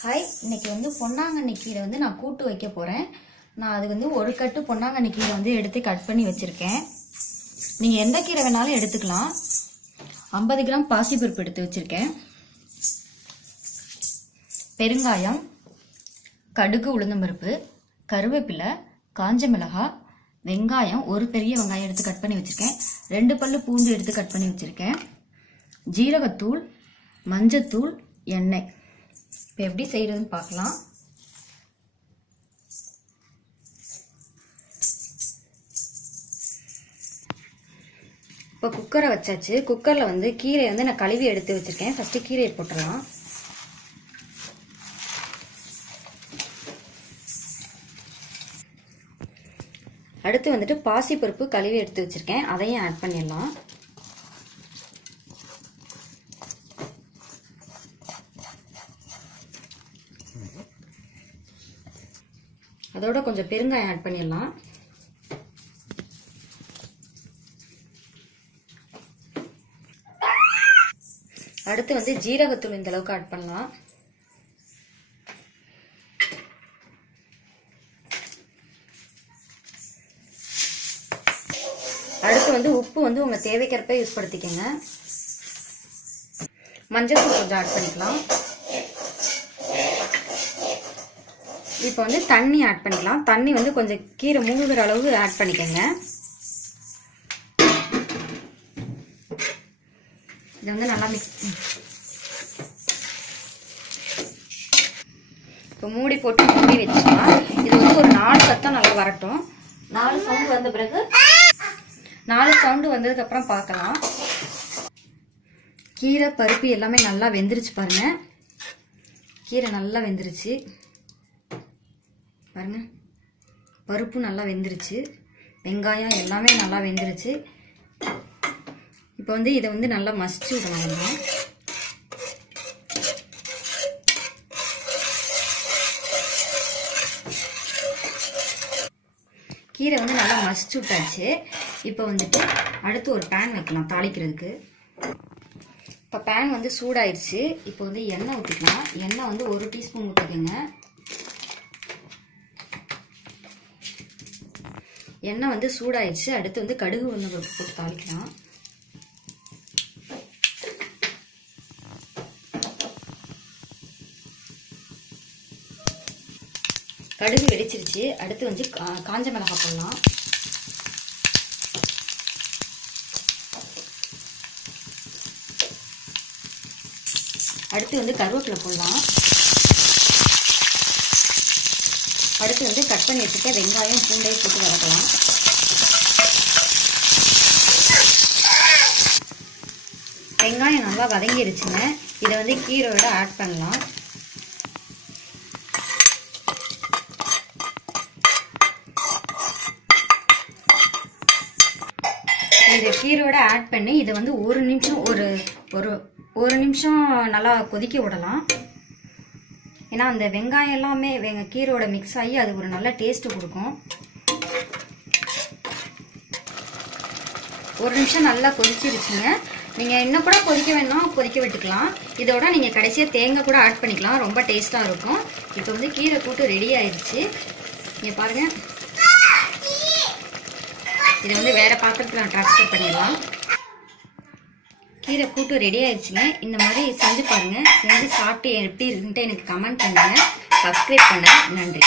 Hi, இன்னைக்கு பொன்னாங்கண்ணி கீரை நான் கூட்டு வைக்க போறேன். நான் அது ஒரு கட்டு பொன்னாங்கண்ணி கீரை எடுத்து கட் பண்ணி வச்சிருக்கேன். நீங்க எந்த கீரை வேணாலும் எடுத்துக்கலாம். 50 கிராம் பாசிப்பருப்பு எடுத்து வச்சிருக்கேன். பெருங்காயம், கடுகு, உளுந்தம்பருப்பு, கருவேப்பிலை, காஞ்ச மிளகாய், வெங்காயம், ஒரு பெரிய வெங்காயம் எடுத்து கட் பண்ணி வச்சிருக்கேன். 2 பல்லு பூண்டு எடுத்து கட் பண்ணி வச்சிருக்கேன். ஜீரகத்தூள், மஞ்சத்தூள், எண்ணெய். இப்போ எப்படி செய்யறதுன்னு பார்க்கலாம். இப்போ குக்கரை வச்சாச்சு. குக்கர்ல கீரை நான் கழுவி எடுத்து வச்சிருக்கேன். ஃபர்ஸ்ட் கீரையை போட்டுடலாம். அடுத்து பாசி பருப்பு கழுவி எடுத்து வச்சிருக்கேன். அதையும் ஆட் பண்ணிடலாம். அதோட கொஞ்சம் பெருங்காயம் ஆட் பண்ணிடலாம். அடுத்து ஜீரகத்தூள் இந்த அளவுக்கு ஆட் பண்ணலாம். அடுத்து உப்பு உங்க தேவைக்கேற்ப யூஸ் படுத்திக்கங்க. மஞ்சள் தூள் கொஞ்சம் ஆட் பண்ணிக்கலாம். இப்போ தண்ணி ஆட் பண்ணிக்கலாம். தண்ணி கொஞ்சம் கீரை மூழ்கிற அளவு ஆட் பண்ணிக்கங்க. இது நல்லா மிக்ஸ். இப்போ மூடி போட்டு மூடி வச்சுக்கலாம். இது ஒரு 4 சத்தம் நல்லா வரட்டும். 4 சவுண்ட் வந்த பிறகு 4 சவுண்ட் வந்ததுக்கு அப்புறம் பார்க்கலாம். கீரை பருப்பு எல்லாமே நல்லா வெந்துருச்சு பாருங்க. கீரை நல்லா வெந்துருச்சு பாருங்க. பருப்பு நல்லா வெந்துருச்சு. வெங்காயம் எல்லாமே நல்லா வெந்துருச்சு. இப்போ இதை நல்லா மசிச்சு விடணும். கீரை நல்லா மசிச்சு விட்டாச்சு. இப்போ அடுத்து ஒரு பேன் வைக்கலாம் தாளிக்கிறதுக்கு. இப்போ பேன் சூடாயிருச்சு. இப்போ எண்ணெய் ஊற்றிக்கலாம். எண்ணெய் 1 டீஸ்பூன் ஊற்றிக்கோங்க. எண்ணெய் சூடாயிருச்சு. அடுத்து கடுகு உளுந்தம்பருப்பு போட்டு தாளிக்கலாம். கடுகு வெடிச்சிருச்சு. அடுத்து காஞ்ச மிளகாய் போடலாம். அடுத்து கருவேப்பிலை போடலாம். அடுத்து கட் பண்ணி வச்சுக்க வெங்காயம், பூண்டையும் போட்டு வதக்கலாம். வெங்காயம் நல்லா வதங்கிருச்சுங்க. இதை கீரையோட ஆட் பண்ணலாம். இதை கீரையோட ஆட் பண்ணி இதை ஒரு நிமிஷம் ஒரு நிமிஷம் நல்லா கொதிக்க விடலாம். ஏன்னா அந்த வெங்காயம் எல்லாமே கீரையோட மிக்ஸ் ஆகி அது ஒரு நல்ல டேஸ்ட் கொடுக்கும். ஒரு நிமிஷம் நல்லா கொதிச்சிருச்சுங்க. நீங்க இன்னும் கூட கொதிக்க வேணாம், கொதிக்க விட்டுக்கலாம். இதோட நீங்க கடைசியா தேங்காய் கூட ஆட் பண்ணிக்கலாம். ரொம்ப டேஸ்டா இருக்கும். இப்போ கீரை கூட்டு ரெடி ஆயிடுச்சு. நீங்க பாருங்க. இதை வேற பாத்திரத்துல டிரான்ஸ்ஃபர் பண்ணிடலாம். கீரை கூட்டு ரெடி ஆயிடுச்சுங்க. இந்த மாதிரி செஞ்சு பாருங்க. செஞ்சு சாப்பிட்டு எப்படி இருக்குன்ட்டு எனக்கு கமெண்ட் பண்ணுங்க. சப்ஸ்கிரைப் பண்ண நன்றி.